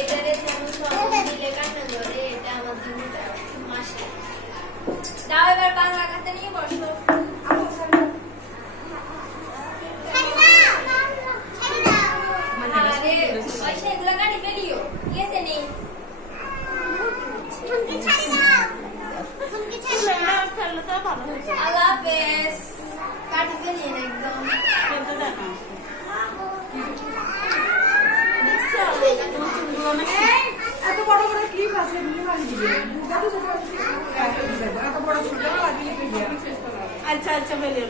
এটারে যেমন সব দিলে কান্না করে, এটা আমার দিনটা মাসে দাও। এবার বাংলা খাতা নিয়ে বসো। আরে পয়সা এগুলো কাটি ফেলিও, ঠিক আছে? নেই আল্লাহ হাফেজ। কাটি ফেলিয়ে একদম এত বড় বড় ক্লিপ আছে, এত বড় ছোট। আচ্ছা আচ্ছা, ফেলে